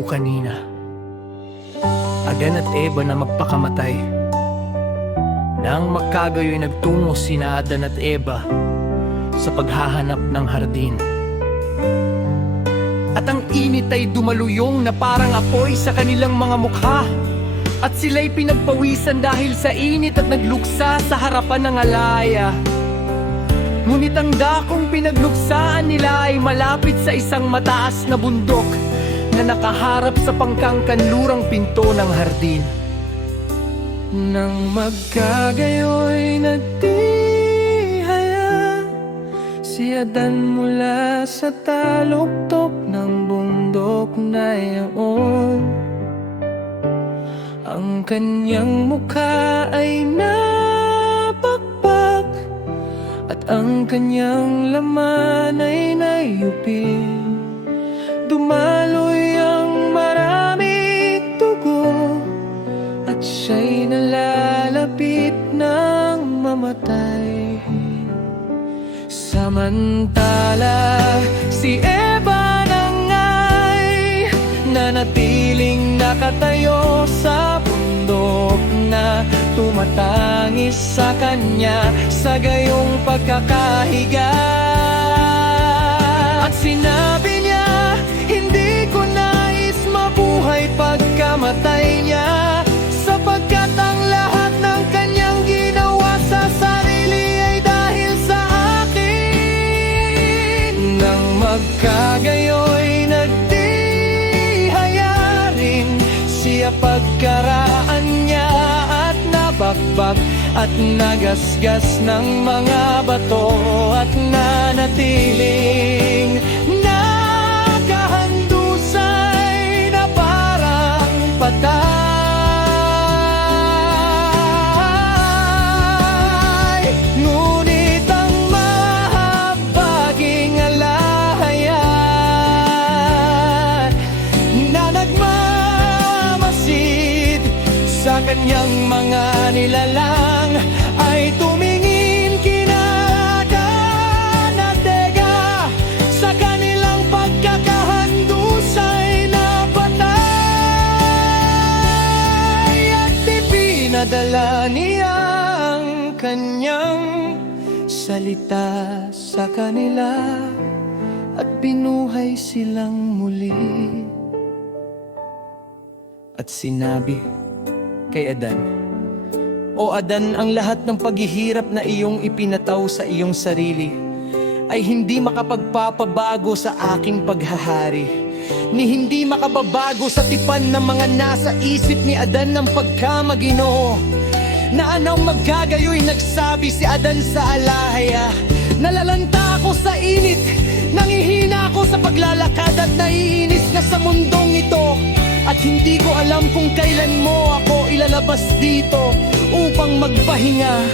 ho kanina. Adan at Eva na magpakamatay. Nang magkagayoy nagtungo sina Adan at Eva sa paghahanap ng hardin. At ang init ay dumaluyong na parang apoy sa kanilang mga mukha. At sila'y pinagpawisan dahil sa init at nagluksa sa harapan ng alaya. Ngunit ang dakong pinagluksaan nila ay malapit sa isang mataas na bundok na nakaharap sa pangkangkanlurang pinto ng hardin. Nang magkagayoy nagtihaya si Adan mula sa taluktok ng bundok na iyon. Ang kanyang mukha ay napakpak at ang kanyang laman ay nayupi. Dumaloy ang maraming dugo at siya'y nalalapit ng mamatay. Samantala si Eva nangay nanatiling nakatayo sa bundok na tumatangis sa kanya sa gayong pagkakahiga. At sinabi niya, hindi ko nais mabuhay pagkamatay niya, sapagkat ang lahat ng kanyang ginawa sa sarili ay dahil sa akin. Nang magkagayoy nagtihaya rin siya pagkaraan niya at nabakbak at nagasgas ng mga bato at nanatiling nakahandusay na parang patay. Ngunit ang mahabaging alahayan na nagmamasid sa kanyang mga nilalang ay tumingin kina Adan at Eva sa kanilang pagkakahandusay na patay. At ipinadala niya ang kanyang salita sa kanila at binuhay silang muli. At sinabi kay Adan, "O Adan, ang lahat ng paghihirap na iyong ipinataw sa iyong sarili ay hindi makapagpapabago sa aking paghahari, ni hindi makababago sa tipan ng mga nasa isip ni Adan ng pagkamaginoo." Na anong magkagayoy nagsabi si Adan sa alahaya, "Nalalanta ako sa init, nangihina ako sa paglalakad at naiinis na sa mundong ito. At hindi ko alam kung kailan mo ako ilalabas dito upang magpahinga."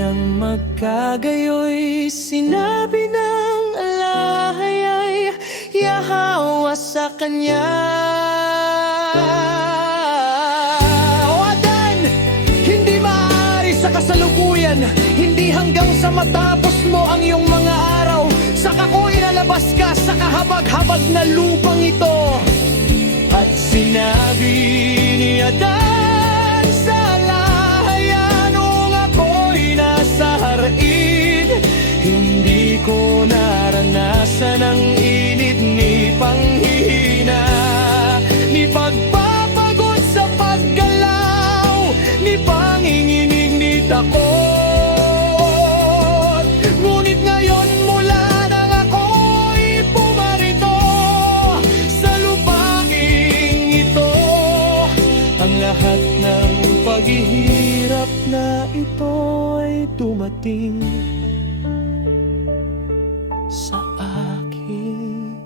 Nang magkagayoy sinabi ng alahaya'y yahawa sa kanya, "O Adan, hindi maaari sa kasalukuyan, hindi hanggang sa matapos mo ang iyong mga araw, saka ko ilalabas ka sa kahabag-habag na lupang ito." At sinabi ni Adan sa alahaya, "Noong ako'y nasa harin, hindi ko naranasan ang init ni panghihina, ni pagpapagod sa paggalaw, ni panginginig ni takot. Ngunit ngayon mula nang ako'y pumarito sa lupaing ito, ang lahat ng paghihirap na ito ay dumating sa akin."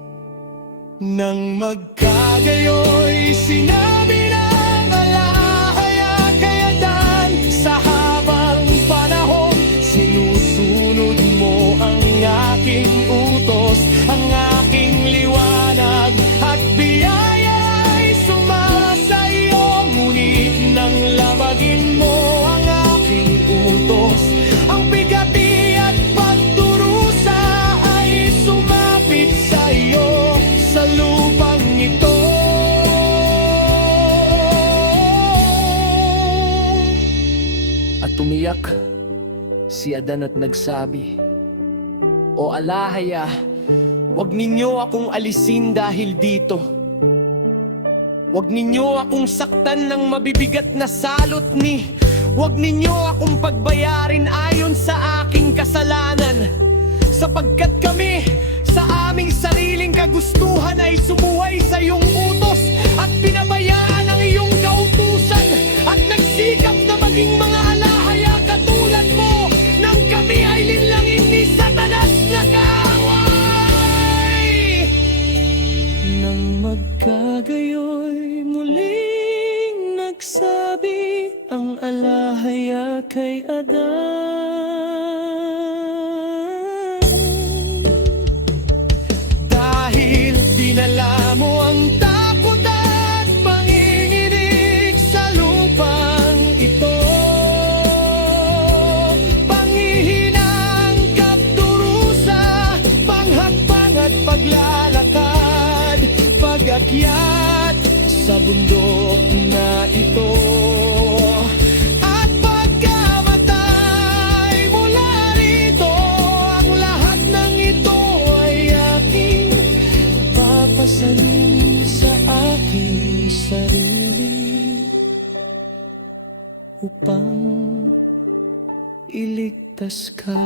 Nang magkagayoy sinabi ng alahaya kay Adan, "Sa habang panahon sinusunod mo ang aking utos, ang aking liwanag at biyaya ay sumasa iyo. Ngunit nang labagin mo ang aking utos, ang bigati at pagdurusa ay sumapit sa iyo. Umiyak si Adan at nagsabi, "O alahaya, huwag ninyo akong alisin dahil dito. Huwag ninyo akong saktan ng mabibigat na salot ni. Huwag ninyo akong pagbayarin ayon sa aking kasalanan. Sapagkat kami sa aming sariling kagustuhan ay sumuway sa iyong utos at pinabayaan ang iyong kautusan at nagsikap na maging mga alahaya katulad mo nang kami ay linlangin ni Satanas na kaaway." Nang magkagayoy muling nagsabi ang alahaya kay Adan, "Dahil dinala mo ang takot at panginginig sa lupang ito, panghihinang kapdurusa, panghakbang at paglalakad, pag-akyat sa bundok na ito, at pagkamatay mula rito, ang lahat ng ito ay aking papasanin sa aking sarili upang iligtas ka."